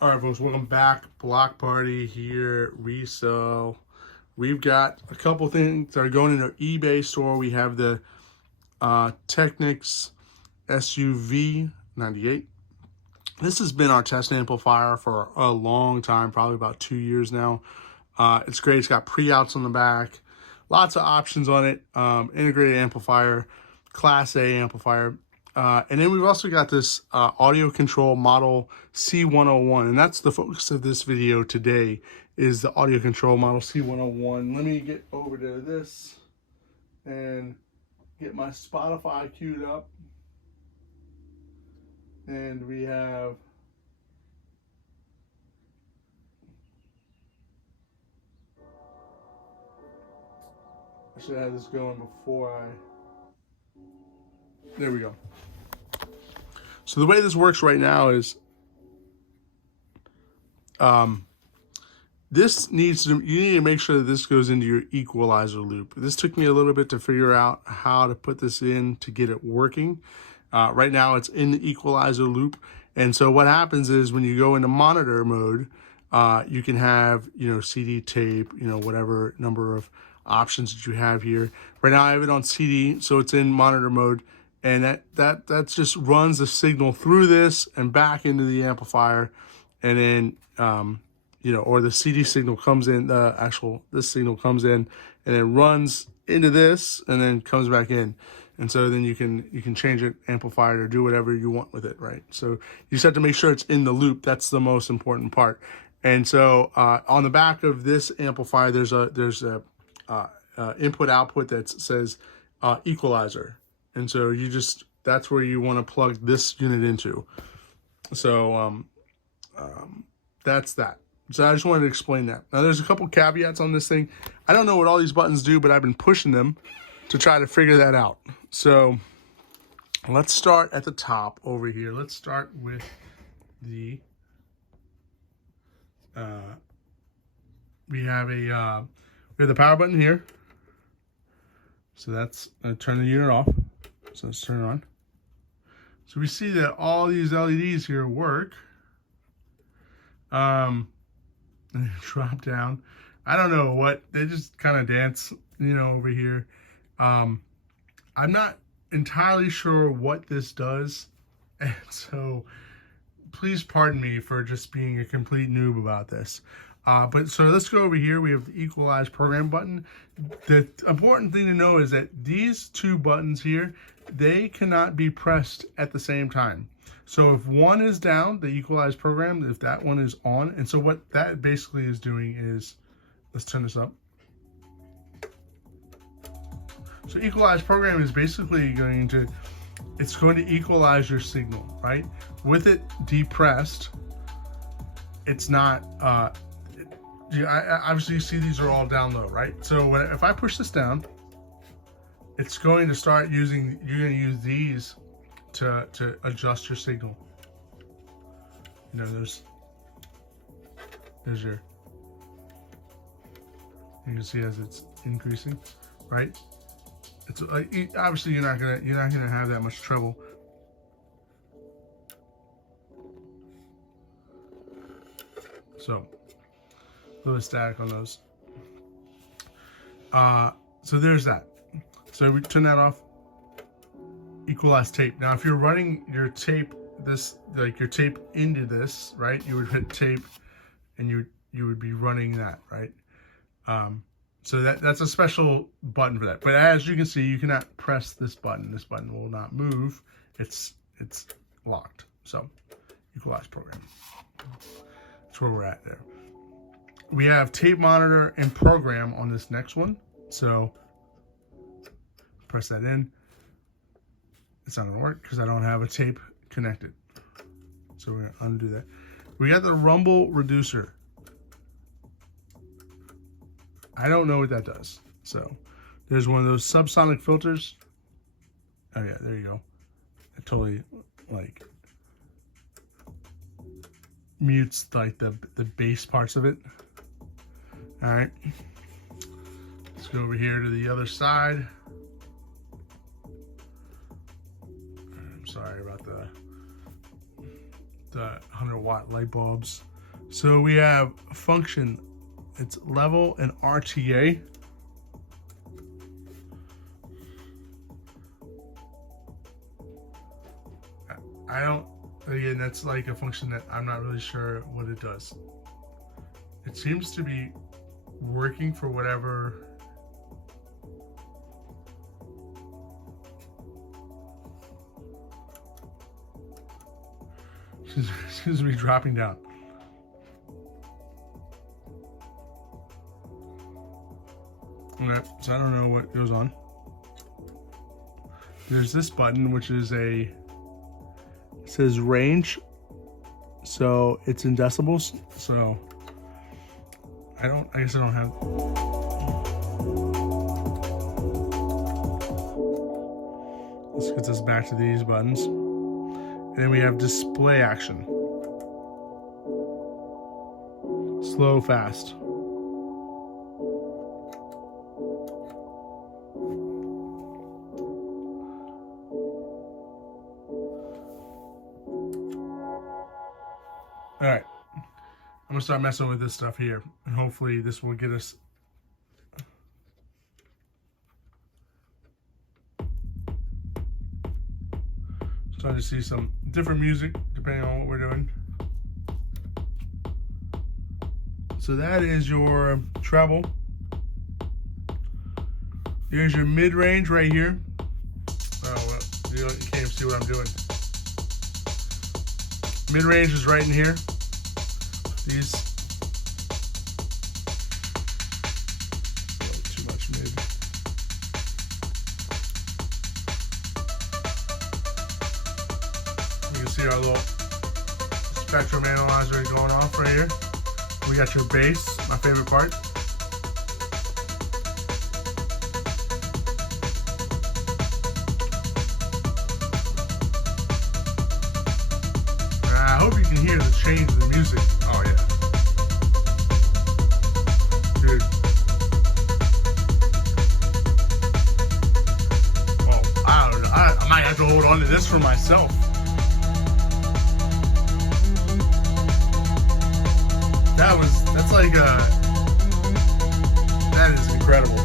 All right, folks, welcome back. Block Party here, resell. We've got a couple things that are going in our eBay store. We have the Technics SUV 98. This has been our test amplifier for a long time, probably about 2 years now. It's great. It's got pre-outs on the back, lots of options on it. Integrated amplifier, Class A amplifier. And then we've also got this audio control model C-101, and that's the focus of this video today, is the audio control model C-101. Let me get over to this and get my Spotify queued up. And we have I should have this going before there we go. So the way this works right now is you need to make sure that this goes into your equalizer loop. This took me a little bit to figure out how to put this in to get it working. Right now it's in the equalizer loop. And so what happens is when you go into monitor mode, you can have, CD, tape, whatever number of options that you have here. Right now I have it on CD, so it's in monitor mode. And that just runs the signal through this and back into the amplifier, and then or the CD signal comes in, this signal comes in and then runs into this and then comes back in. And so then you can change it, amplify it, or do whatever you want with it, right? So you just have to make sure it's in the loop. That's the most important part. And so on the back of this amplifier, there's a input output that says equalizer. And so that's where you want to plug this unit into. So that's that. So I just wanted to explain that. Now there's a couple caveats on this thing. I don't know what all these buttons do, but I've been pushing them to try to figure that out. So let's start at the top over here. Let's start with the, we have the power button here. So that's, turn the unit off. So let's turn it on. So we see that all these LEDs here work. Drop down. I don't know what, they just kind of dance, over here. I'm not entirely sure what this does. And so please pardon me for just being a complete noob about this. But so let's go over here. We have the equalize program button. The important thing to know is that these two buttons here, they cannot be pressed at the same time. So if one is down, the equalize program, if that one is on, and so what that basically is doing is, let's turn this up. So equalize program is basically going to equalize your signal, right? With it depressed, it's not, obviously you see these are all down low, right? So if I push this down, it's going to start you're going to use these to adjust your signal. There's your, you can see as it's increasing, right? It's obviously you're not gonna have that much trouble. So a little static on those. So there's that. So we turn that off. Equalize tape. Now if you're running your tape, your tape into this, right, you would hit tape and you would be running that, right? So that's a special button for that. But as you can see, you cannot press this button. This button will not move. It's locked. So equalize program. That's where we're at there. We have tape monitor and program on this next one. So press that in. It's not gonna work because I don't have a tape connected. So we're gonna undo that. We got the rumble reducer. I don't know what that does. So there's one of those subsonic filters. Oh yeah, there you go. It totally mutes the bass parts of it. All right, let's go over here to the other side. I'm sorry about the the 100-watt light bulbs. So we have function, it's level and RTA. Again, that's like a function that I'm not really sure what it does. It seems to be working for whatever. Seems to be dropping down. Okay, so I don't know what goes on. There's this button, which is it says range, so it's in decibels. So I guess I don't have. Let's get this back to these buttons. And then we have display action. Slow, fast. All right, I'm gonna start messing with this stuff here, and hopefully this will get us. Starting to see some different music depending on what we're doing. So that is your treble. Here's your mid-range right here. Oh, well, you can't even see what I'm doing. Mid-range is right in here. These. Too much mid. You can see our little spectrum analyzer going off right here. We got your bass, my favorite part. I hope you can hear the change in the music. Oh yeah. Dude. Well, I don't know. I might have to hold on to this for myself. That's like that is incredible.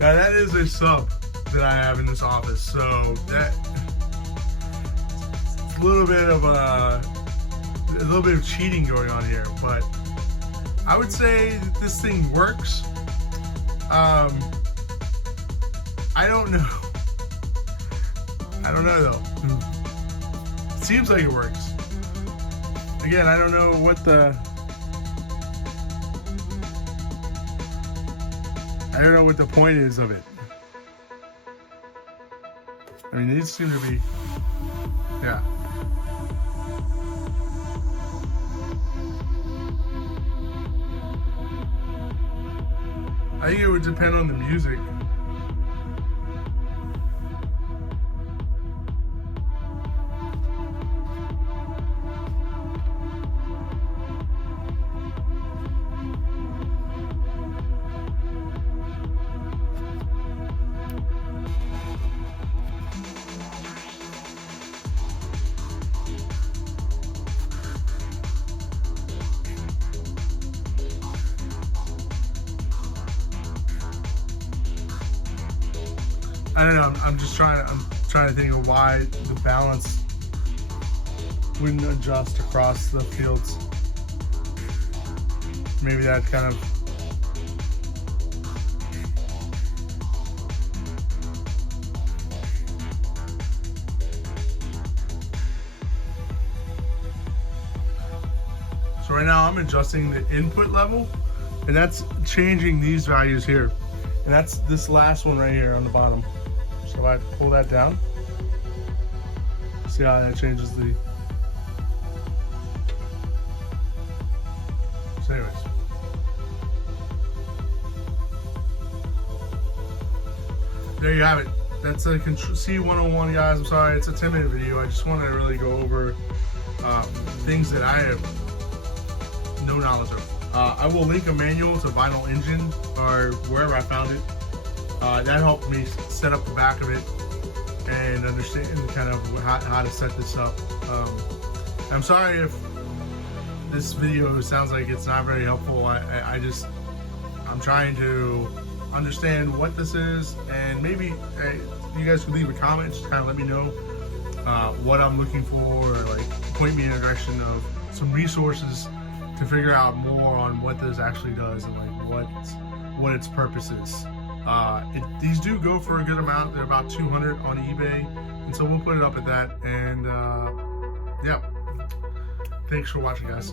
Now that is a sub that I have in this office, so that a little bit of cheating going on here, but I would say that this thing works. I don't know. I don't know though. It seems like it works. Again, I don't know what the point is of it. I mean, these seem to be, yeah. I think it would depend on the music. I don't know. I'm trying to think of why the balance wouldn't adjust across the fields. Maybe that kind of. So right now I'm adjusting the input level, and that's changing these values here. And that's this last one right here on the bottom. So if I pull that down, see how that changes the. So anyways. There you have it. That's a C-101, guys. I'm sorry, it's a 10-minute video. I just want to really go over things that I have no knowledge of. I will link a manual to Vinyl Engine or wherever I found it. That helped me set up the back of it. and understand kind of how to set this up. I'm sorry if this video sounds like it's not very helpful. I'm trying to understand what this is, and maybe you guys could leave a comment, just kind of let me know what I'm looking for, or like point me in a direction of some resources to figure out more on what this actually does and like what its purpose is. These do go for a good amount. They're about 200 on eBay, and so we'll put it up at that. And yeah, thanks for watching, guys.